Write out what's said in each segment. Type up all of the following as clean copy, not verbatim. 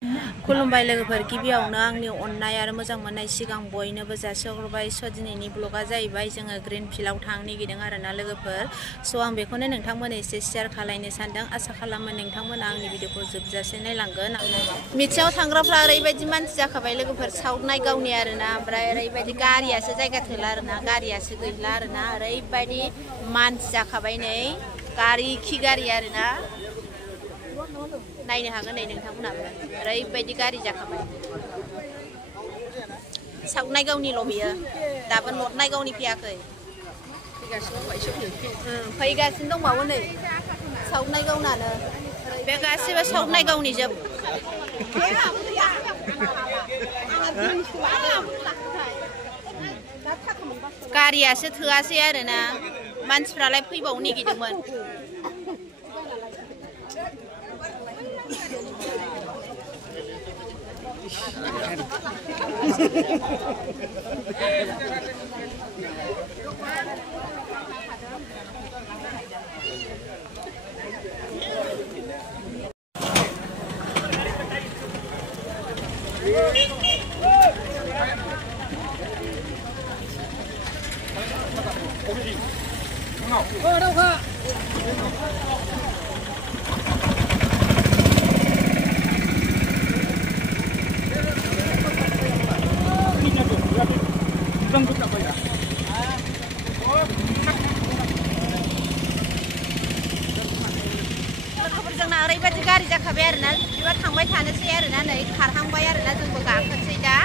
खुलुमबाय लोगोफोर गिबियावनो आंनि अननाय आरो मोजां मोननाय सिगां बयनोबो जासिहरबाय। दिनैनि ब्लगा जाहैबाय जोङो ग्रीन फिल्डआव थांनो नागिरदों आरोना लोगोफोर। आं बेखौनो नोंथांमोन एसे शेयार खालामनो सानदों। आसा खालामो नोंथांमोना आंनि भिडिअखौ जोबजासे नायलांगोन। मिथिङाव थांग्राफ्रा ओरैबायदि मानसि जाखाबाय लोगोफोर, साउथनाय गावनि आरोना। ओमफ्राय ओरैबायदि गारियासो जायगा थोला आरोना, गारियासो गैला आरोना। ओरैबायदि मानसि जाखाबाय नै, गारि खि गारि आरोना। नायनो हागोन नै नोंथांमोनाबो, ओरैबायदि गारि जाखाबाय। साउथनाय गावनिल' बियो, दाबो नर्थनाय गावनि फैयाखै। फैगासिनो दंबावो नै साउथनाय गावनानो। बे गासिबो साउथनाय गावनि जोब। गारियासो थोआसै आरोना, मानसिफ्रालाय फैबावनो नागिरदोंमोन। जोंना ओरैबायदि गारि जाखाबाय आरोना, बिदिबा थांबाय थानोसै आरोना। नै खारहांबाय आरोना, जोंबो गाखोनोसै दा।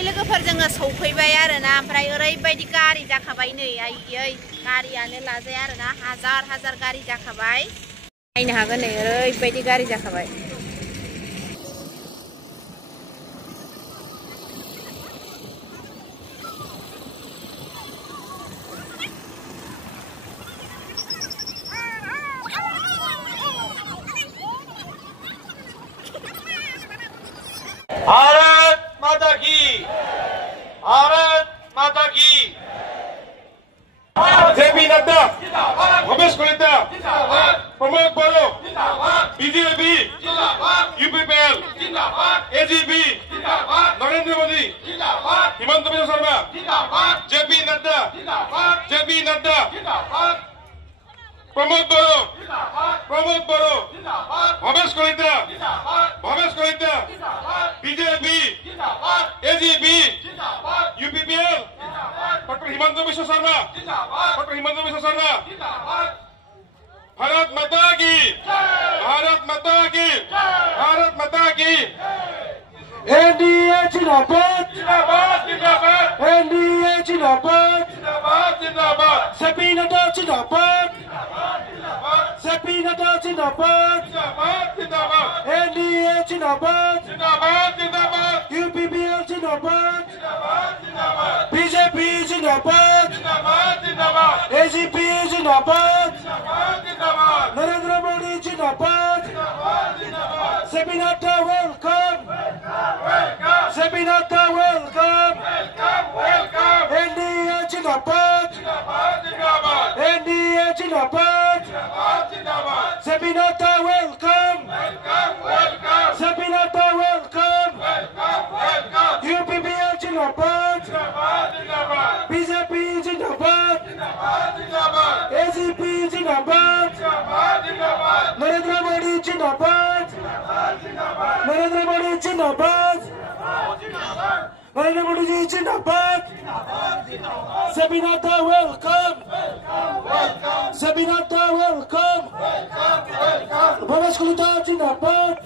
लोगोफोर जोङो सौफैबाय आरोना। ओमफ्राय ओरैबायदि गारि जाखाबाय नै, आयै गारियानो लाजाया आरोना। हाजार हाजार गारि जाखाबाय, नायनो हागोन नै ओरैबायदि गारि जाखाबाय। भारत माता की, भारत माता की। JP Nadda, Ramesh Kalita, Pramod Boro, BJP, UPPL, AGP, Narendra Modi, Himanta Biswa Sarma, JP Nadda, Pramod Boro, Ramesh Kalita, BJP, AGP, UPPL, doctor Himanta Biswa Sarma, Bharat माता की, भारत माता की, भारत माता की। एनडीए जिंदाबाद, जिंदाबाद, जिंदाबाद, एनडीए जिंदाबाद, जिंदाबाद, जिंदाबाद, जेपी नड्डा जिंदाबाद, जेपी नड्डा जिंदाबाद, जिंदाबाद, एनडीए जिंदाबाद, जिंदाबाद, यूपीपीएल जिंदाबाद, बीजेपी जिंदाबाद, एजीपी जिंदाबाद, नरेंद्र मोदी जिंदाबाद, JP Nadda welcome. Sabinata, welcome. NDA Jindabad. NDA Jindabad. Sabinata, welcome. Sabinata, welcome. UPPL Jindabad. BJP Jindabad. ACP Jindabad. Narendra Modi Jindabad. Narendra Modi Jindabad. Narendra Modi ji Jindabad. Sabinata, welcome. Sabinata, welcome. Bhavesh Kalita Jindabad.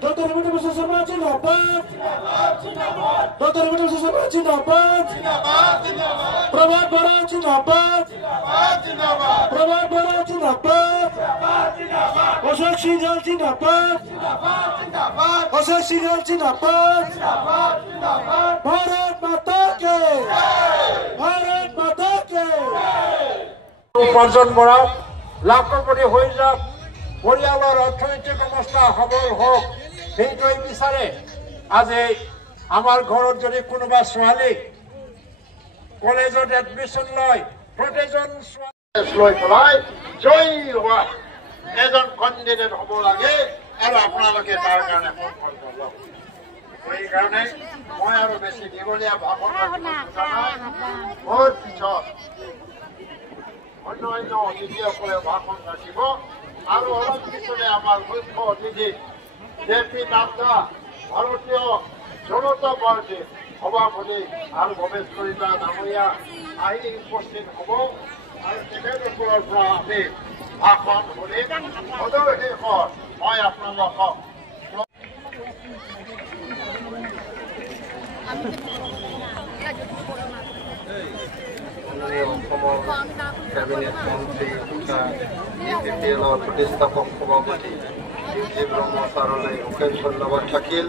Dr. Hemant Biswa Sarma Jindabad. Dr. Hemant Biswa Sarma Jindabad. Prabhat Bora Jindabad. Prabhat Bora Jindabad. Ashok Singhal Jindabad. Ashok Singhal Jindabad. Bharat Mata Ki. Bharat Mata Ki. উপার্জন বঢ়াও লাখপতি হৈ যাওক পৰিয়ালৰ অৰ্থনৈতিক অৱস্থা সবল হওক সেইটোৱে বিচাৰে আজি আমাৰ ঘৰত যদি কোনোবা ছোৱালী কলেজত এডমিশ্যন লয় প্ৰতিজন লৈ পেলাই জয়ী হোৱা এজন কেণ্ডিডেট হ'ব লাগে আৰু আপোনালোকে তাৰ কাৰণে সংকল্প লওক সেইকাৰণে মই আৰু বেছি দীঘলীয়া ভাষণ বহুত পিছত অন্য অন্য অতিথিসকলে ভাষণ ৰাখিব আৰু অলপ পিছতে আমাৰ মুখ্য অতিথি জেপি নাড্ডা ভাৰতীয় জনতা পাৰ্টীৰ সভাপতি আৰু ভৱেশ কলিতা ডাঙৰীয়া আহি উপস্থিত হ'ব আৰু তেখেতসকলৰ পৰা আমি ভাষণ শুনিম সদৌ শেষত মই আপোনালোকক कैबिनेट मंत्री तथा UPPL प्रतिष्ठापक सभापति UG ब्रह्म सारले অশেষ ধন্যবাদ থাকিল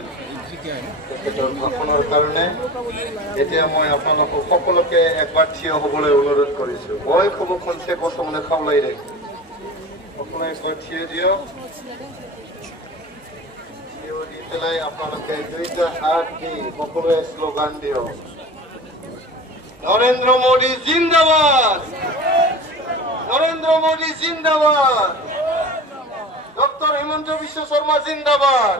তেখেতৰ ভাষণৰ কাৰণে এতিয়া মই আপোনালোকক সকলোকে একবাৰ থিয় হ'বলৈ অনুৰোধ কৰিছো মই ক'ব কোনছে কষ্টমনে খাওলাই ৰে সকলোৱে একবাৰ থিয় দিয়ক থিয় দি পেলাই আপোনালোকে দুইটা হাত দি সকলোৱে শ্লোগান দিয়ক नरेंद्र मोदी जिंदाबाद नरेंद्र मोदी जिंदाबाद डॉक्टर हिमंत बिश्व शर्मा जिंदाबाद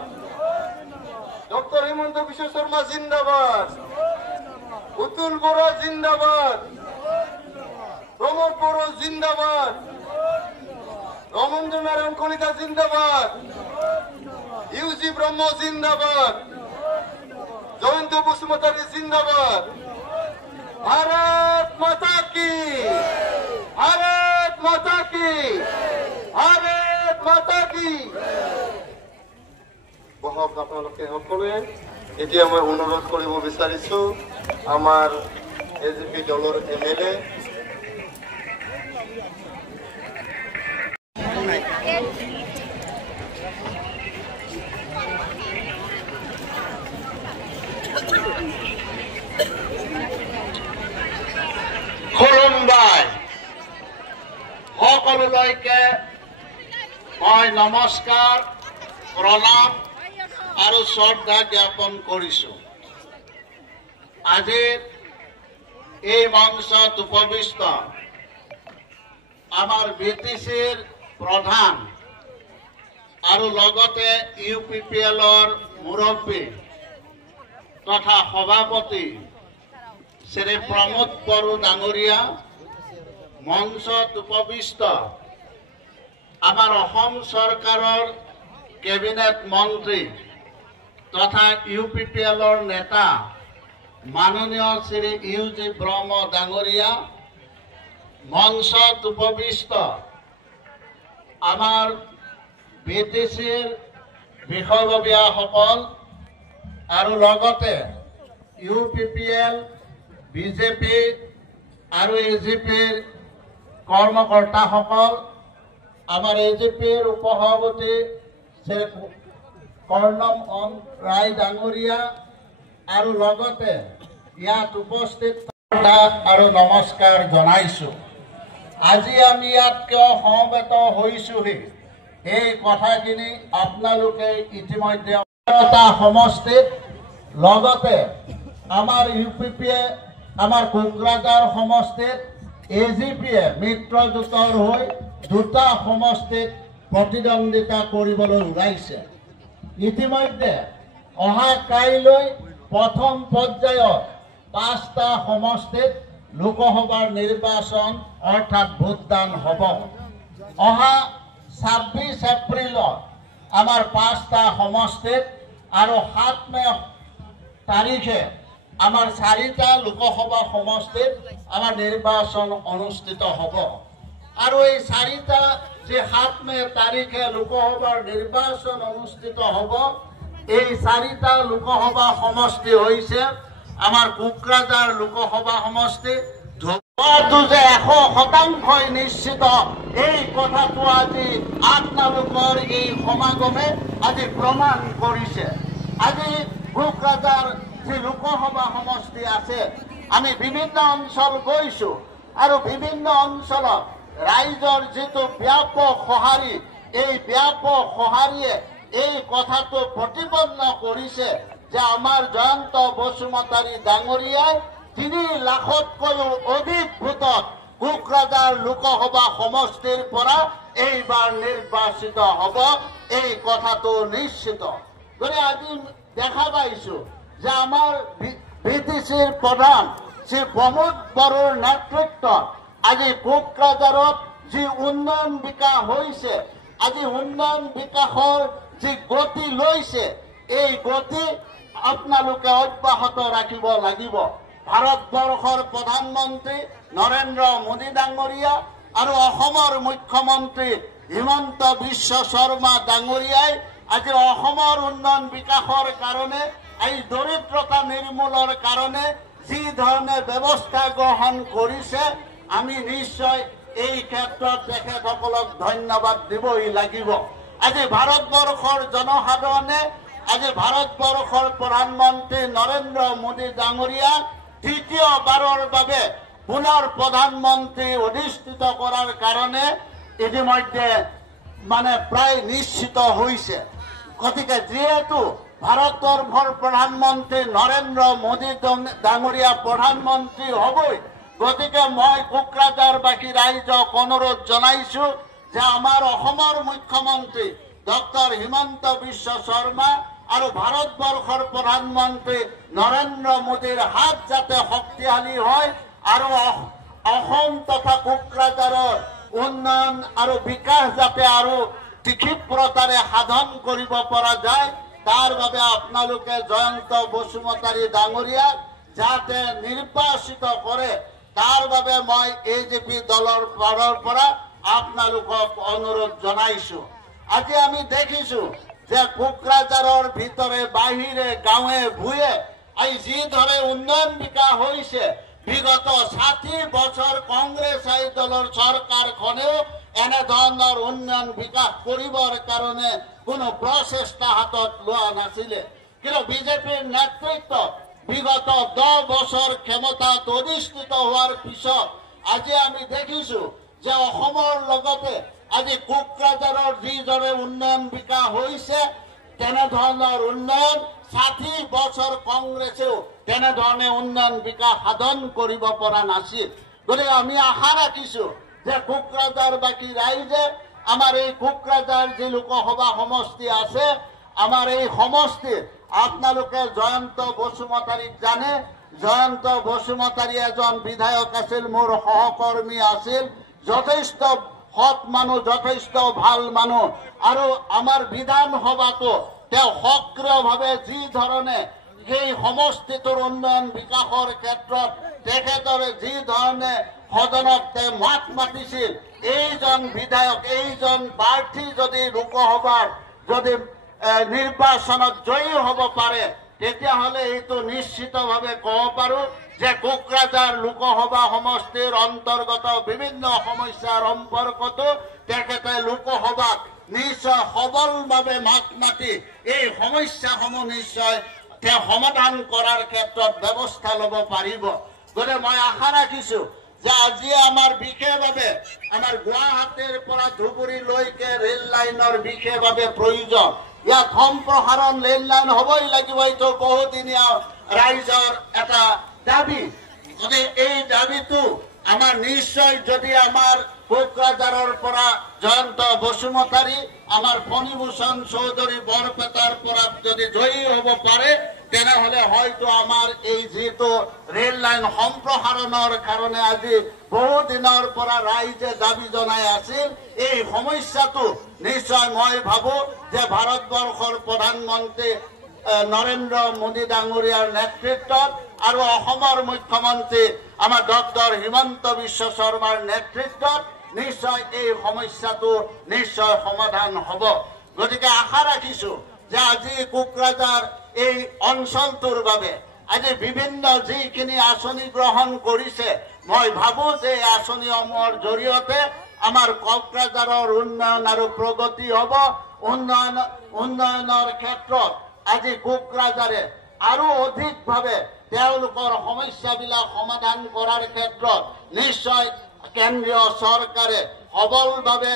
डॉक्टर हिमंत बिश्व शर्मा जिंदाबाद अतुल बोरा जिंदाबाद प्रमोद बोरा जिंदाबाद रमेंद्र नारायण कलिता जिंदाबाद यूजी ब्रह्म जिंदाबाद जयंत बसुमतारी जिंदाबाद भारत माता की भारत माता की भारत माता की बहुत আপোনালোকে সকলোৱে এতিয়া মই অনুৰোধ কৰিব বিচাৰিছো আমাৰ এজিপি দলৰ এমএলএ খুলুমবাই সকলোলৈকে মই নমস্কাৰ প্ৰণাম আৰু শ্ৰদ্ধা জ্ঞাপন কৰিছো আজিৰ এই মঞ্চত উপবিষ্ট আমাৰ বিটিচিৰ প্ৰধান আৰু লগতে UPPLৰ মুৰব্বী তথা সভাপতি শ্ৰী প্ৰমোদ বড়ো ডাঙৰীয়া মঞ্চত উপবিষ্ট আমাৰ অসম চৰকাৰৰ কেবিনেট মন্ত্ৰী তথা UPPLৰ নেতা মাননীয় শ্ৰী UG ব্ৰহ্ম ডাঙৰীয়া মঞ্চত উপবিষ্ট আমাৰ বিটিচিৰ বিষয়ববীয়াসকল আৰু লগতে UPPL বিজেপি আৰু এজিপিৰ কৰ্মকৰ্তাসকল আমাৰ এজিপিৰ উপসভাপতি শ্ৰী কৰ্ণম ৰায় ডাঙৰীয়া আৰু লগতে ইয়াত উপস্থিত আৰু নমস্কাৰ জনাইছো আজি আমি ইয়াত কিয় সমবেত হৈছোহি এই কথাখিনি আপোনালোকে ইতিমধ্যে সমষ্টিত লগতে আমাৰ ইউপিপিয়ে আমাৰ কোকৰাঝাৰ সমষ্টিত এজিপিয়ে মিত্ৰজোঁটৰ হৈ দুটা সমষ্টিত প্ৰতিদ্বন্দ্বিতা কৰিবলৈ ওলাইছে। ইতিমধ্যে অহা কাইলৈ প্ৰথম পৰ্যায়ত 5টা সমষ্টিত লোকসভাৰ নিৰ্বাচন অৰ্থাৎ ভোটদান হ'ব। অহা 26 এপ্ৰিলত আমাৰ 5টা সমষ্টিত আৰু 7 মে তাৰিখে আমাৰ 4টা লোকসভা সমষ্টিত আমাৰ নিৰ্বাচন অনুষ্ঠিত হ'ব। আৰু এই 4টা যে 7 মে তাৰিখে লোকসভাৰ নিৰ্বাচন অনুষ্ঠিত হ'ব, এই 4টা লোকসভা সমষ্টি হৈছে আমাৰ কোকৰাঝাৰ লোকসভা সমষ্টি। ধোৱাটো যে 100% নিশ্চিত, এই কথাটো আজি আপোনালোকৰ এই সমাগমে আজি প্ৰমাণ কৰিছে। আজি কোকৰাঝাৰ যে লোকসভা সমষ্টি আছে, আমি বিভিন্ন অঞ্চল গৈছো আৰু বিভিন্ন অঞ্চলত ৰাইজৰ যিটো ব্যাপক সঁহাৰি, এই ব্যাপক সঁহাৰিয়ে এই কথাটো প্ৰতিপন্ন কৰিছে যে আমাৰ জয়ন্ত বসুমতাৰী ডাঙৰীয়াই 3 লাখতকৈও অধিক ভোটত কোকৰাঝাৰ লোকসভা সমষ্টিৰ পৰা এইবাৰ নিৰ্বাচিত হ'ব, এই কথাটো নিশ্চিত। গতিকে আজি দেখা পাইছো যে আমাৰ বিটিচিৰ প্ৰধান শ্ৰী প্ৰমোদ বড়োৰ নেতৃত্বত আজি কোকৰাঝাৰত যি উন্নয়ন বিকাশ হৈছে, আজি উন্নয়ন বিকাশৰ যি গতি লৈছে, এই গতি আপোনালোকে অব্যাহত ৰাখিব লাগিব। ভাৰতবৰ্ষৰ প্ৰধানমন্ত্ৰী নৰেন্দ্ৰ মোদী ডাঙৰীয়া আৰু অসমৰ মুখ্যমন্ত্ৰী হিমন্ত বিশ্ব শৰ্মা ডাঙৰীয়াই আজি অসমৰ উন্নয়ন বিকাশৰ কাৰণে, এই দৰিদ্ৰতা নিৰ্মূলৰ কাৰণে যি ধৰণে ব্যৱস্থা গ্ৰহণ কৰিছে, আমি নিশ্চয় এই ক্ষেত্ৰত তেখেতসকলক ধন্যবাদ দিবই লাগিব। আজি ভাৰতবৰ্ষৰ জনসাধাৰণে, আজি ভাৰতবৰ্ষৰ প্ৰধানমন্ত্ৰী নৰেন্দ্ৰ মোদী ডাঙৰীয়া তৃতীয়বাৰৰ বাবে পুনৰ প্ৰধানমন্ত্ৰী অধিষ্ঠিত কৰাৰ কাৰণে ইতিমধ্যে প্ৰায় নিশ্চিত হৈছে। গতিকে যিহেতু ভাৰতবৰ্ষৰ প্ৰধানমন্ত্ৰী নৰেন্দ্ৰ মোদী ডাঙৰীয়া প্ৰধানমন্ত্ৰী হ'বই, গতিকে মই কোকৰাঝাৰবাসী ৰাইজক অনুৰোধ জনাইছো যে আমাৰ অসমৰ মুখ্যমন্ত্ৰী ডক্টৰ হিমন্ত বিশ্ব শৰ্মা আৰু ভাৰতবৰ্ষৰ প্ৰধানমন্ত্ৰী নৰেন্দ্ৰ মোদীৰ হাত যাতে শক্তিশালী হয় আৰু অসম তথা কোকৰাঝাৰৰ উন্নয়ন আৰু বিকাশ যাতে আৰু তীক্ষিপ্ৰতাৰে সাধন কৰিব পৰা যায়, তাৰ বাবে আপোনালোকে জয়ন্ত বসুমতাৰী ডাঙৰীয়াক যাতে নিৰ্বাচিত কৰে, তাৰ বাবে মই এজিপি দলৰ ফালৰ পৰা আপোনালোকক অনুৰোধ জনাইছো। আজি আমি দেখিছো যে কোকৰাঝাৰৰ ভিতৰে বাহিৰে গাঁৱে ভূঞে এই যি ধৰে উন্নয়ন বিকাশ হৈছে, বিগত 60 বছৰ কংগ্ৰেছাই দলৰ চৰকাৰখনেও এনেধৰণৰ উন্নয়ন বিকাশ কৰিবৰ কাৰণে কোনো প্ৰচেষ্টা হাতত লোৱা নাছিলে। কিন্তু বিজেপিৰ নেতৃত্বত বিগত 10 বছৰ ক্ষমতাত অধিষ্ঠিত হোৱাৰ পিছত আজি আমি দেখিছো যে অসমৰ লগতে আজি কোকৰাঝাৰৰ যিদৰে উন্নয়ন বিকাশ হৈছে, তেনেধৰণৰ উন্নয়ন 60 বছৰ কংগ্ৰেছেও তেনেধৰণে উন্নয়ন বিকাশ সাধন কৰিব পৰা নাছিল। গতিকে আমি আশা ৰাখিছো যে কোকৰাঝাৰবাসী ৰাইজে আমাৰ এই কোকৰাঝাৰ যি লোকসভা সমষ্টি আছে, আমাৰ এই সমষ্টিত আপোনালোকে জয়ন্ত বসুমতাৰীক জানে। জয়ন্ত বসুমতাৰী এজন বিধায়ক আছিল, মোৰ সহকৰ্মী আছিল, যথেষ্ট সৎ মানুহ, যথেষ্ট ভাল মানুহ। আৰু আমাৰ বিধানসভাতো তেওঁ সক্ৰিয়ভাৱে যি ধৰণে এই সমষ্টিটোৰ উন্নয়ন বিকাশৰ ক্ষেত্ৰত তেখেতৰে যি ধৰণে সদনত মাত মাতিছিল, এইজন বিধায়ক, এইজন প্ৰাৰ্থী যদি লোকসভাৰ যদি নিৰ্বাচনত জয়ী হ'ব পাৰে, তেতিয়াহ'লে এইটো নিশ্চিতভাৱে ক'ব পাৰো যে কোকৰাঝাৰ লোকসভা সমষ্টিৰ অন্তৰ্গত বিভিন্ন সমস্যাৰ সম্পৰ্কতো তেখেতে লোকসভাত নিশ্চয় সবলভাৱে মাত মাতি এই সমস্যাসমূহ নিশ্চয় তেওঁ সমাধান কৰাৰ ক্ষেত্ৰত ব্যৱস্থা ল'ব পাৰিব। গতিকে মই আশা ৰাখিছো যে আজি আমাৰ বিশেষভাৱে আমাৰ গুৱাহাটীৰ পৰা ধুবুৰীলৈকে ৰেল লাইনৰ বিশেষভাৱে প্ৰয়োজন। ইয়াত সম্প্ৰসাৰণ ৰেল লাইন হ'বই লাগিব। এইটো বহুদিনীয়া ৰাইজৰ এটা দাবী। গতিকে এই দাবীটো আমাৰ নিশ্চয় যদি আমাৰ কোকৰাঝাৰৰ পৰা জয়ন্ত বসুমতাৰী, আমাৰ ফণীভূষণ চৌধুৰী বৰপেটাৰ পৰা যদি জয়ী হ'ব পাৰে, তেনেহলে হয়তো আমাৰ এই যিটো ৰেল লাইন সম্প্ৰসাৰণৰ কাৰণে আজি বহুদিনৰ পৰা ৰাইজে দাবী জনাই আছিল, এই সমস্যাটো নিশ্চয় মই ভাবো যে ভাৰতবৰ্ষৰ প্ৰধানমন্ত্ৰী নৰেন্দ্ৰ মোদী ডাঙৰীয়াৰ নেতৃত্বত আৰু অসমৰ মুখ্যমন্ত্ৰী আমাৰ ডক্টৰ হিমন্ত বিশ্ব শৰ্মাৰ নেতৃত্বত নিশ্চয় এই সমস্যাটো নিশ্চয় সমাধান হ'ব। গতিকে আশা ৰাখিছো যে আজি কোকৰাঝাৰ এই অঞ্চলটোৰ বাবে আজি বিভিন্ন যিখিনি আঁচনি গ্ৰহণ কৰিছে, মই ভাবো যে এই আঁচনিসমূহৰ জৰিয়তে আমাৰ কোকৰাঝাৰৰ উন্নয়ন আৰু প্ৰগতি হ'ব। উন্নয়নৰ ক্ষেত্ৰত আজি কোকৰাঝাৰে আৰু অধিকভাৱে তেওঁলোকৰ সমস্যাবিলাক সমাধান কৰাৰ ক্ষেত্ৰত নিশ্চয় কেন্দ্ৰীয় চৰকাৰে সবলভাৱে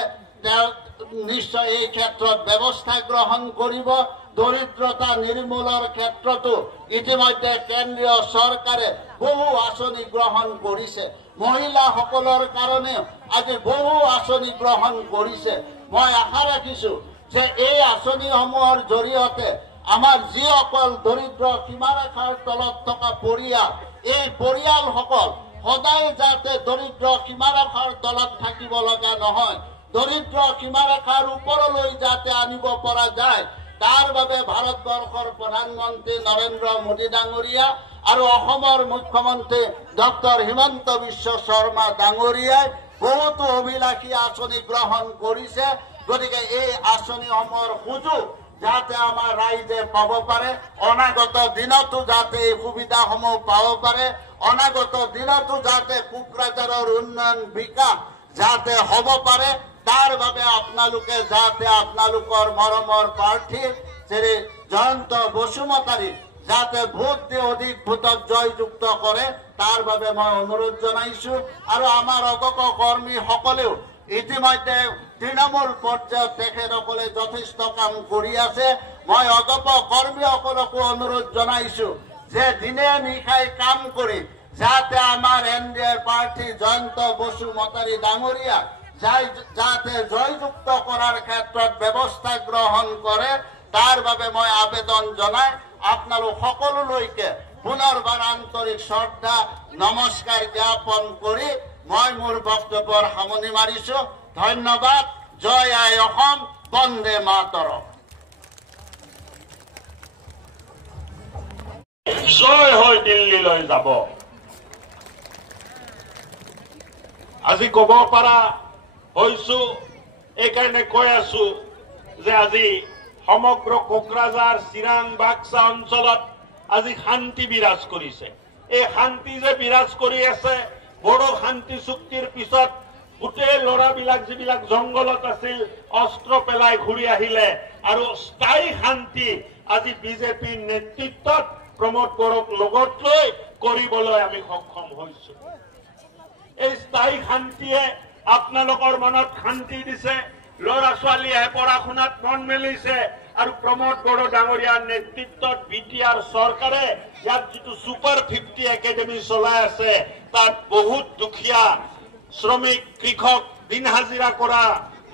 নিশ্চয় এই ক্ষেত্ৰত ব্যৱস্থা গ্ৰহণ কৰিব। দৰিদ্ৰতা নিৰ্মূলৰ ক্ষেত্ৰতো ইতিমধ্যে কেন্দ্ৰীয় চৰকাৰে বহু আঁচনি গ্ৰহণ কৰিছে। মহিলাসকলৰ কাৰণে আজি বহু আঁচনি গ্ৰহণ কৰিছে। মই আশা ৰাখিছো যে এই আঁচনিসমূহৰ জৰিয়তে আমাৰ যিসকল দৰিদ্ৰ সীমাৰেখাৰ তলত থকা পৰিয়াল, এই পৰিয়ালসকল সদায় যাতে দৰিদ্ৰ সীমাৰেখাৰ তলত থাকিব লগা নহয়, দৰিদ্ৰ সীমাৰেখাৰ ওপৰলৈ যাতে আনিব পৰা যায়, তাৰ বাবে ভাৰতবৰ্ষৰ প্ৰধানমন্ত্ৰী নৰেন্দ্ৰ মোদী ডাঙৰীয়া আৰু অসমৰ মুখ্যমন্ত্ৰী ডক্টৰ হিমন্ত বিশ্ব শৰ্মা ডাঙৰীয়াই বহুতো অভিলাষী আঁচনি গ্ৰহণ কৰিছে। গতিকে এই আঁচনিসমূহৰ সুযোগ যাতে আমাৰ ৰাইজে পাব পাৰে, অনাগত দিনতো যাতে এই সুবিধাসমূহ পাব পাৰে, অনাগত দিনতো যাতে কোকৰাঝাৰৰ উন্নয়ন বিকাশ যাতে হ'ব পাৰে, তাৰ বাবে আপোনালোকে যাতে আপোনালোকৰ মৰমৰ প্ৰাৰ্থী শ্ৰী জয়ন্ত বসুমতাৰী যাতে ভোট দি অধিক ভোটত জয়যুক্ত কৰে, তাৰ বাবে মই অনুৰোধ জনাইছো। আৰু আমাৰ অগপ কৰ্মীসকলেও ইতিমধ্যে তৃণমূল পৰ্যায়ত তেখেতসকলে যথেষ্ট কাম কৰি আছে। মই অগপ কৰ্মীসকলকো অনুৰোধ জনাইছো যে দিনে নিশাই কাম কৰি যাতে আমাৰ NDA প্ৰাৰ্থী জয়ন্ত বসুমতাৰী ডাঙৰীয়া যাতে জয়যুক্ত কৰাৰ ক্ষেত্ৰত ব্যৱস্থা গ্ৰহণ কৰে, তাৰ বাবে মই আবেদন জনাই আপোনালোক সকলোলৈকে পুনৰবাৰ আন্তৰিক শ্ৰদ্ধা নমস্কাৰ জ্ঞাপন কৰি মই মোৰ বক্তব্যৰ সামৰণি মাৰিছো। ধন্যবাদ। জয় আই অসম, বন্দে মাতৰম। জয় হৈ দিল্লীলৈ যাব। আজি কব পৰা হৈছো, এইকাৰণে কৈ আছো যে আজি সমগ্ৰ কোকৰাঝাৰ, চিৰাং, বাক্সা অঞ্চলত আজি শান্তি বিৰাজ কৰিছে। এই শান্তি যে বিৰাজ কৰি আছে, বড়ো শান্তি চুক্তিৰ পিছত গোটেই ল'ৰাবিলাক যিবিলাক জংঘলত আছিল অস্ত্ৰ পেলাই ঘূৰি আহিলে, আৰু স্থায়ী শান্তি আজি বিজেপিৰ নেতৃত্বত প্ৰমোদ বড়োক লগত লৈ কৰিবলৈ আমি সক্ষম হৈছো। এই স্থায়ী শান্তিয়ে আপোনালোকৰ মনত শান্তি দিছে, ল'ৰা ছোৱালীয়ে পঢ়া শুনাত মন মেলিছে, আৰু প্ৰমোদ বড়ো ডাঙৰীয়াৰ নেতৃত্বত BTR চৰকাৰে ইয়াত যিটো সুপাৰ 50 একাডেমি চলাই আছে, তাত বহুত দুখীয়া শ্ৰমিক, কৃষক, দিন হাজিৰা কৰা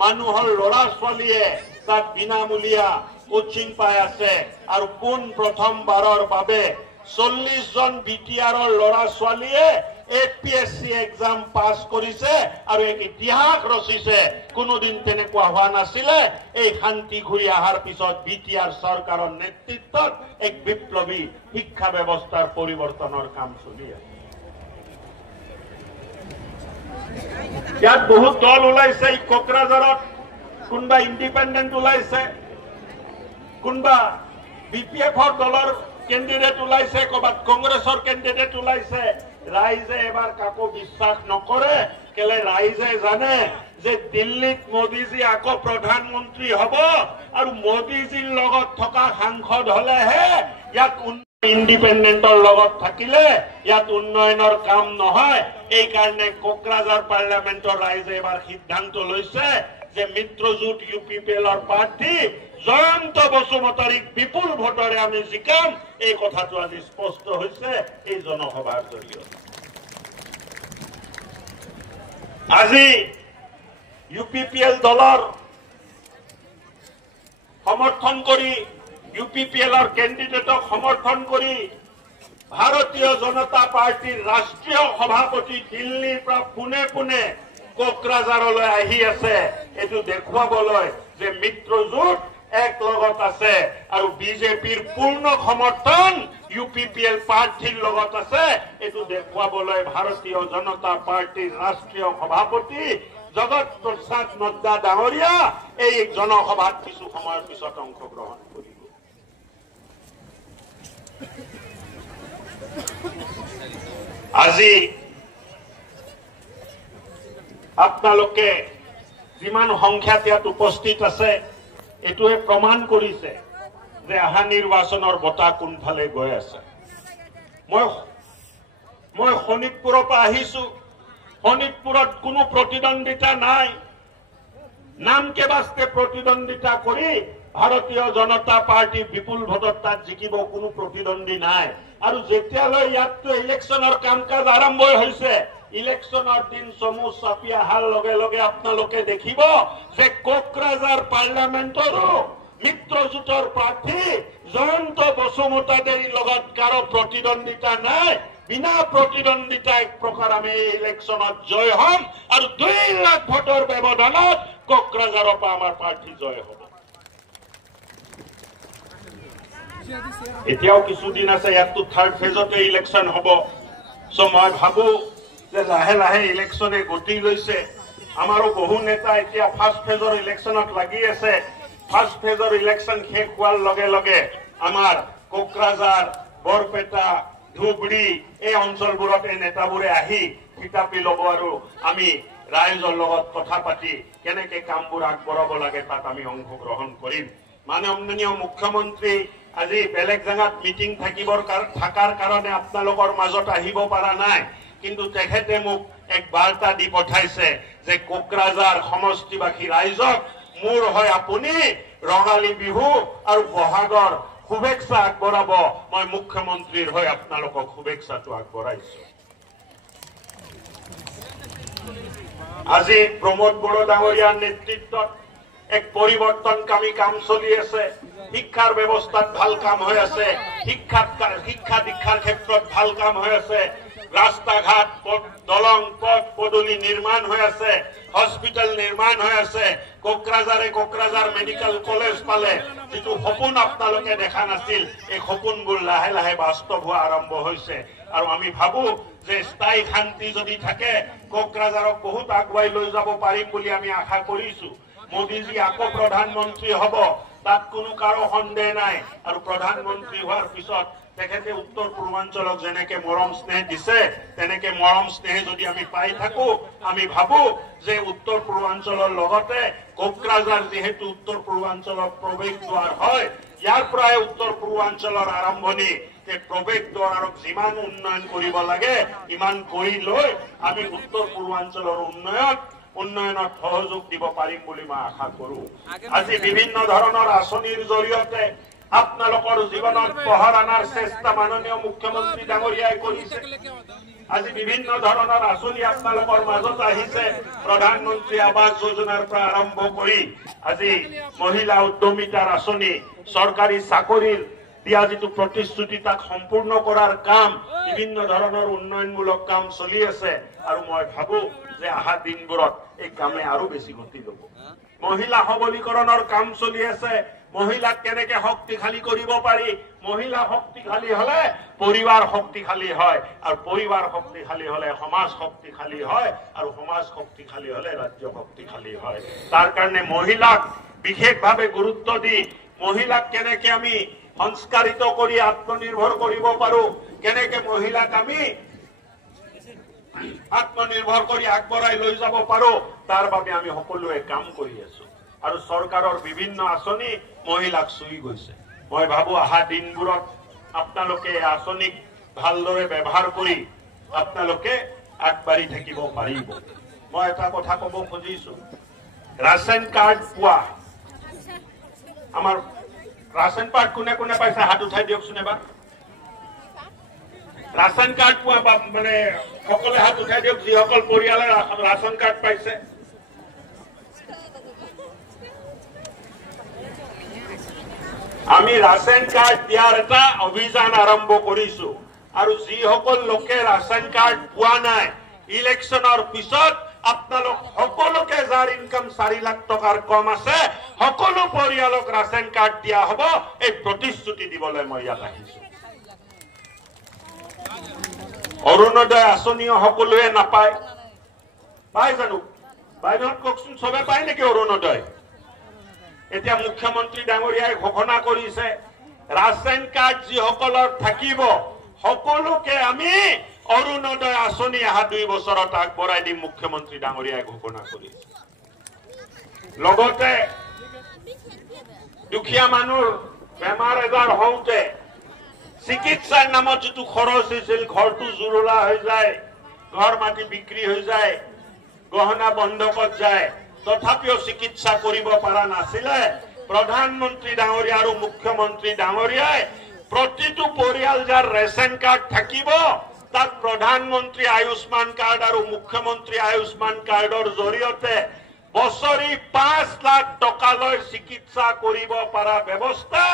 মানুহৰ ল'ৰা ছোৱালীয়ে তাত বিনামূলীয়া কোচিং পাই আছে। আৰু পোন প্ৰথমবাৰৰ বাবে 40 জন BTRৰ ল'ৰা ছোৱালীয়ে APSC এক্সাম পাছ কৰিছে আৰু এক ইতিহাস ৰচিছে। কোনোদিন তেনেকুৱা হোৱা নাছিলে। এই শান্তি ঘূৰি অহাৰ পিছত BTR চৰকাৰৰ নেতৃত্বত এক বিপ্লৱী শিক্ষা ব্যৱস্থাৰ পৰিৱৰ্তনৰ কাম চলি আছে। ইয়াত বহুত দল ওলাইছে। এই কোকৰাঝাৰত কোনোবা ইণ্ডিপেণ্ডেণ্ট ওলাইছে, কোনোবা BPFৰ দলৰ কেণ্ডিডেট ওলাইছে, ক'ৰবাত কংগ্ৰেছৰ কেণ্ডিডেট ওলাইছে। ৰাইজে এবাৰ কাকো বিশ্বাস নকৰে। কেলে ৰাইজে জানে যে দিল্লীত মোদীজী আকৌ প্ৰধানমন্ত্ৰী হ'ব, আৰু মোদীজীৰ লগত থকা সাংসদ হলেহে ইয়াত ইণ্ডিপেণ্ডেণ্টৰ লগত থাকিলে ইয়াত উন্নয়নৰ কাম নহয়। এইকাৰণে কোকৰাঝাৰ পাৰ্লিয়ামেণ্টৰ ৰাইজে এবাৰ সিদ্ধান্ত লৈছে যে মিত্ৰজোঁট UPPLৰ প্ৰাৰ্থী জয়ন্ত বসুমতাৰীক বিপুল ভোটৰে আমি জিকাম, এই কথাটো আজি স্পষ্ট হৈছে এই জনসভাৰ জৰিয়তে। আজি UPPL দলৰ সমৰ্থন কৰি UPPLৰ কেণ্ডিডেটক সমৰ্থন কৰি ভাৰতীয় জনতা পাৰ্টিৰ ৰাষ্ট্ৰীয় সভাপতি দিল্লীৰ পৰা পোনে পোনে কোকৰাঝাৰলৈ আহি আছে, এইটো দেখুৱাবলৈ যে মিত্ৰজোঁট এক লগত আছে আৰু বিজেপিৰ পূৰ্ণ সমৰ্থন UPPL প্ৰাৰ্থীৰ লগত আছে, এইটো দেখুৱাবলৈ ভাৰতীয় জনতা পাৰ্টিৰ ৰাষ্ট্ৰীয় সভাপতি জগত প্ৰসাদ নড্ডা ডাঙৰীয়া এই জনসভাত কিছু সময়ৰ পিছত অংশগ্ৰহণ কৰিব। আজি আপোনালোকে যিমান সংখ্যাত ইয়াত উপস্থিত আছে, এইটোৱে প্ৰমাণ কৰিছে যে অহা নিৰ্বাচনৰ বঁটা কোনফালে গৈ আছে। মই শোণিতপুৰৰ পৰা আহিছো, শোণিতপুৰত কোনো প্ৰতিদ্বন্দ্বিতা নাই, নামকে বাস্তে প্ৰতিদ্বন্দ্বিতা কৰি ভাৰতীয় জনতা পাৰ্টি বিপুল ভোটত তাত জিকিব, কোনো প্ৰতিদ্বন্দ্বী নাই। আৰু যেতিয়ালৈ ইয়াততো ইলেকশ্যনৰ কাম কাজ আৰম্ভ হৈছে, ইলেকশ্যনৰ দিন চমু চাপি অহাৰ লগে লগে আপোনালোকে দেখিব যে কোকৰাঝাৰ পাৰ্লামেণ্টৰো মিত্ৰজোঁটৰ প্ৰাৰ্থী জয়ন্ত বসুমতাৰীৰ লগত কাৰো প্ৰতিদ্বন্দ্বিতা নাই। বিনা প্ৰতিদ্বন্দ্বিতা এক প্ৰকাৰ আমি এই ইলেকশ্যনত জয় হ'ম আৰু 2 লাখ ভোটৰ ব্যৱধানত কোকৰাঝাৰৰ পৰা আমাৰ প্ৰাৰ্থী জয় হ'ব। এতিয়াও কিছুদিন আছে, ইয়াততো 3rd ফেজতে ইলেকশ্যন হ'ব। মই ভাবো যে লাহে লাহে ইলেকশ্যনে গতি লৈছে। আমাৰো বহু নেতা এতিয়া 1st ফেজৰ ইলেকশ্যনত লাগি আছে। 1st ফেজৰ ইলেকশ্যন শেষ হোৱাৰ লগে লগে আমাৰ কোকৰাঝাৰ, বৰপেটা, ধুবুৰী এই অঞ্চলবোৰত এই নেতাবোৰে আহি কিতাপি ল'ব আৰু আমি ৰাইজৰ লগত কথা পাতি কেনেকে কামবোৰ আগবঢ়াব লাগে তাত আমি অংশগ্ৰহণ কৰিম। মাননীয় মুখ্যমন্ত্ৰী আজি বেলেগ জাগাত মিটিং থকাৰ কাৰণে আপোনালোকৰ মাজত আহিব পৰা নাই, কিন্তু তেখেতে মোক এক বাৰ্তা দি পঠাইছে যে কোকৰাঝাৰ সমষ্টিবাসী ৰাইজক মোৰ হয় আপুনি ৰঙালী বিহু আৰু বহাগৰ শুভেচ্ছা আগবঢ়াব। মই মুখ্যমন্ত্ৰীৰ হৈ আপোনালোকক শুভেচ্ছাটো আগবঢ়াইছো। আজি প্ৰমোদ বড়ো ডাঙৰীয়াৰ নেতৃত্বত এক পৰিৱৰ্তনকামী কাম চলি আছে। শিক্ষাৰ ব্যৱস্থাত ভাল কাম হৈ আছে, শিক্ষা দীক্ষাৰ ক্ষেত্ৰত ভাল কাম হৈ আছে, ৰাস্তা ঘাট, দলং, পথ পদূলি নিৰ্মাণ হৈ আছে, হস্পিটেল নিৰ্মাণ হৈ আছে। কোকৰাঝাৰ মেডিকেল কলেজ পালে, যিটো সপোন আপোনালোকে দেখা নাছিল, এই সপোনবোৰ লাহে লাহে বাস্তৱ হোৱা আৰম্ভ হৈছে। আৰু আমি ভাবো যে স্থায়ী শান্তি যদি থাকে কোকৰাঝাৰক বহুত আগুৱাই লৈ যাব পাৰিম বুলি আমি আশা কৰিছো। মোদীজী আকৌ প্ৰধানমন্ত্ৰী হ'ব, তাত কোনো কাৰো সন্দেহ নাই। আৰু প্ৰধানমন্ত্ৰী হোৱাৰ পিছত তেখেতে উত্তৰ পূৰ্বাঞ্চলক যেনেকে মৰম স্নেহ দিছে, তেনেকে মৰম স্নেহ যদি আমি পাই থাকো, আমি ভাবো যে উত্তৰ পূৰ্বাঞ্চলৰ লগতে কোকৰাঝাৰ যিহেতু উত্তৰ পূৰ্বাঞ্চলৰ প্ৰৱেশ দ্বাৰ হয়, ইয়াৰ পৰাই উত্তৰ পূৰ্বাঞ্চলৰ আৰম্ভণি। প্ৰৱেশ দ্বাৰক যিমান উন্নয়ন কৰিব লাগে ইমান কৰি লৈ আমি উত্তৰ পূৰ্বাঞ্চলৰ উন্নয়নত সহযোগ দিব পাৰিম বুলি মই আশা কৰো। আজি বিভিন্ন ধৰণৰ আঁচনিৰ জৰিয়তে আপোনালোকৰ জীৱনত পোহৰ অনাৰ চেষ্টা মাননীয় মুখ্যমন্ত্ৰী ডাঙৰীয়াই কৰিছে। আজি বিভিন্ন ধৰণৰ আঁচনি আপোনালোকৰ মাজত আহিছে, প্ৰধানমন্ত্ৰী আৱাস যোজনাৰ পৰা আৰম্ভ কৰি আজি মহিলা উদ্যমিতাৰ আঁচনি, চৰকাৰী চাকৰিৰ দিয়া যিটো প্ৰতিশ্ৰুতি তাক সম্পূৰ্ণ কৰাৰ কাম, বিভিন্ন ধৰণৰ উন্নয়নমূলক কাম চলি আছে। আৰু মই ভাবো যে অহা দিনবোৰত এই কামে আৰু বেছি গতি ল'ব। মহিলা সবলীকৰণৰ কাম চলি আছে, মহিলাক কেনেকে শক্তিশালী কৰিব পাৰি। মহিলা শক্তিশালী হলে পৰিবাৰ শক্তিশালী হয়, আৰু পৰিবাৰ শক্তিশালী হলে সমাজ শক্তিশালী হয়, আৰু সমাজ শক্তিশালী হলে ৰাজ্য শক্তিশালী হয়। তাৰ কাৰণে মহিলাক বিশেষভাৱে গুৰুত্ব দি মহিলাক কেনেকে আমি সংস্কাৰিত কৰি আত্মনিৰ্ভৰ কৰিব পাৰো, কেনেকে মহিলাক আমি আত্মনিৰ্ভৰ কৰি আগবঢ়াই লৈ যাব পাৰো, তাৰ বাবে আমি সকলোৱে কাম কৰি আছো। আৰু চৰকাৰৰ বিভিন্ন আঁচনি মহিলাক চুই গৈছে। মই ভাবো অহা দিনবোৰত আপোনালোকে এই আঁচনিক ভালদৰে ব্যৱহাৰ কৰি আপোনালোকে আগবাঢ়ি থাকিব পাৰিব। মই এটা কথা ক'ব খুজিছো ৰাচন কাৰ্ড পোৱা আমাৰ ৰাচন কাৰ্ড কোনে কোনে পাইছে হাত উঠাই দিয়কচোন এবাৰ ৰাচন কাৰ্ড পোৱা মানে সকলে হাত উঠাই দিয়ক যিসকল পৰিয়ালে ৰাচন কাৰ্ড পাইছে আমি ৰাচন কাৰ্ড দিয়াৰ এটা অভিযান আৰম্ভ কৰিছো আৰু যিসকল লোকে ৰাচন কাৰ্ড পোৱা নাই ইলেকশ্যনৰ পিছত আপোনালোক সকলোকে যাৰ ইনকাম 4 লাখ টকাৰ কম আছে সকলো পৰিয়ালক ৰাচন কাৰ্ড দিয়া হ'ব এই প্ৰতিশ্ৰুতি দিবলৈ মই ইয়াত আহিছো অৰুণোদয় আঁচনিও সকলোৱে নাপায় পাই জানো বাইদেউত কওকচোন চবে পায় নেকি অৰুণোদয় এতিয়া মুখ্যমন্ত্ৰী ডাঙৰীয়াই ঘোষণা কৰিছে ৰাচন কাৰ্ড যিসকলৰ থাকিব সকলোকে আমি অৰুণোদয় আঁচনি অহা 2 বছৰত আগবঢ়াই দিম মুখ্যমন্ত্ৰী ডাঙৰীয়াই ঘোষণা কৰিছে লগতে দুখীয়া মানুহ বেমাৰ আজাৰ হওঁতে চিকিৎসাৰ নামত যিটো খৰচ হৈছিল ঘৰটো জুৰুলা হৈ যায় ঘৰ মাটি বিক্ৰী হৈ যায় গহনা বন্ধকত যায় তথাপিও চিকিৎসা কৰিব পৰা নাছিলে প্ৰধানমন্ত্ৰী ডাঙৰীয়া আৰু মুখ্যমন্ত্ৰী ডাঙৰীয়াই প্ৰতিটো পৰিয়াল যাৰ ৰেচন কাৰ্ড থাকিব তাত প্ৰধানমন্ত্ৰী আয়ুষ্মান কাৰ্ড আৰু মুখ্যমন্ত্ৰী আয়ুষ্মান কাৰ্ডৰ জৰিয়তে বছৰি 5 লাখ টকালৈ চিকিৎসা কৰিব পৰা ব্যৱস্থা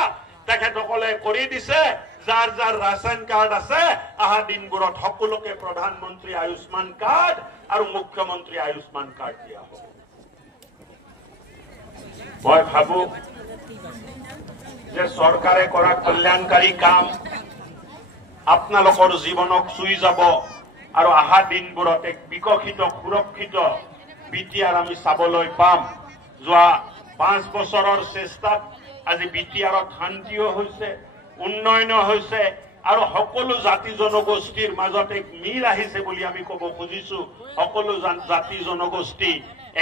তেখেতসকলে কৰি দিছে যাৰ যাৰ ৰেচন কাৰ্ড আছে আহা দিনবোৰত সকলোকে প্ৰধানমন্ত্ৰী আয়ুষ্মান কাৰ্ড আৰু মুখ্যমন্ত্ৰী আয়ুষ্মান কাৰ্ড দিয়া হ'ব মই ভাবো যে চৰকাৰে কৰা কল্যাণকাৰী কাম আপোনালোকৰ জীৱনক চুই যাব আৰু আহা দিনবোৰত এক বিকশিত সুৰক্ষিত বিটিআৰ আমি চাবলৈ পাম যোৱা 5 বছৰৰ চেষ্টাত আজি বিটিআৰত শান্তিও হৈছে উন্নয়ন হৈছে আৰু সকলো জাতি জনগোষ্ঠীৰ মাজত এক মিল আহিছে বুলি আমি ক'ব খুজিছো সকলো জাতি জনগোষ্ঠী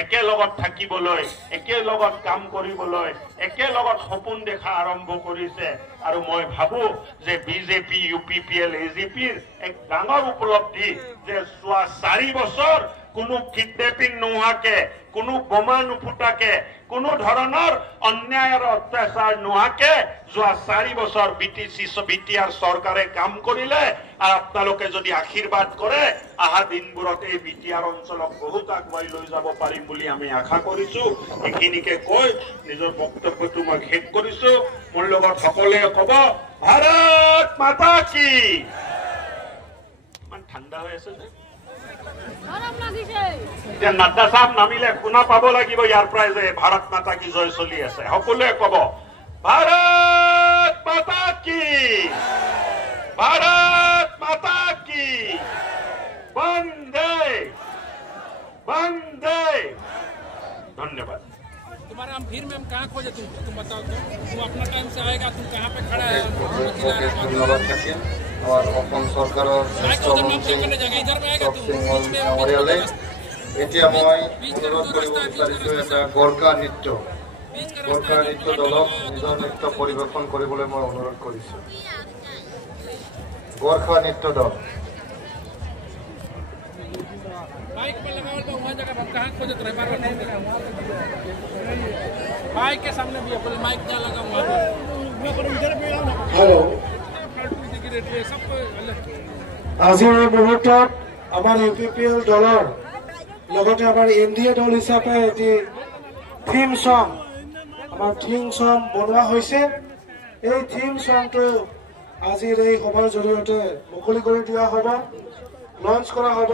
একেলগত থাকিবলৈ একেলগত কাম কৰিবলৈ একেলগত সপোন দেখা আৰম্ভ কৰিছে আৰু মই ভাবো যে বিজেপি ইউপিপিএল এজিপিৰ এক ডাঙৰ উপলব্ধি যে 4 বছৰ কোনো কিডনেপিং নোহোৱাকে কোনো বোমা নুফুটাকে কোনো ধৰণৰ অন্যায় আৰু অত্যাচাৰ নোহোৱাকে যোৱা 4 বছৰ বিটিআৰ চৰকাৰে কাম কৰিলে আৰু আপোনালোকে যদি আশীৰ্বাদ কৰে আহা দিনবোৰত এই বিটিআৰ অঞ্চলক বহুত আগুৱাই লৈ যাব পাৰিম বুলি আমি আশা কৰিছো এইখিনিকে কৈ নিজৰ বক্তব্যটো মই শেষ কৰিছো মোৰ লগত সকলোৱে ক'ব ভাৰত মাতা কি ইমান ঠাণ্ডা হৈ আছে যে নাড্ডা সাহেব নামিলে শুনা পাব লাগিব ইয়াৰ পৰাই যে ভাৰত মাতা কি জয় চলি আছে সকলোৱে ক'ব ভাৰত মাতা কি भारत माता की वंदे वंदे धन्यवाद तुम्हारा हम फिर में हम कहाँ खोजे तुम बताओ तुम अपना टाइम से आएगा तुम कहाँ पे खड़ा है धन्यवाद থাকিল और অসম চৰকাৰৰ জ্যেষ্ঠ মন্ত্ৰী মেমৰিয়ালে এতিয়া মই অনুৰোধ কৰিব বিচাৰিছো এটা গোৰ্খা নৃত্য দলক নিজৰ নৃত্য পৰিৱেশন কৰিবলৈ মই অনুৰোধ কৰিছো गोरखा नृत्य दल बाइक पे लगाओ तो वहां जगह हम कहां खोजत रहे बार बाइक के सामने भी अपन माइक क्या लगा वहां पर इधर पे आओ ना हेलो सब আজিৰ এই মুহূৰ্তত আমাৰ ইউপিপিএল দলৰ লগতে আমাৰ এনডিএ দল হিচাপে এটি থিম সং আমাৰ থিম সং বনোৱা হৈছে এই থিম সংটো আজিৰ এই সভাৰ জৰিয়তে মুকলি কৰি দিয়া হ'ব লঞ্চ কৰা হ'ব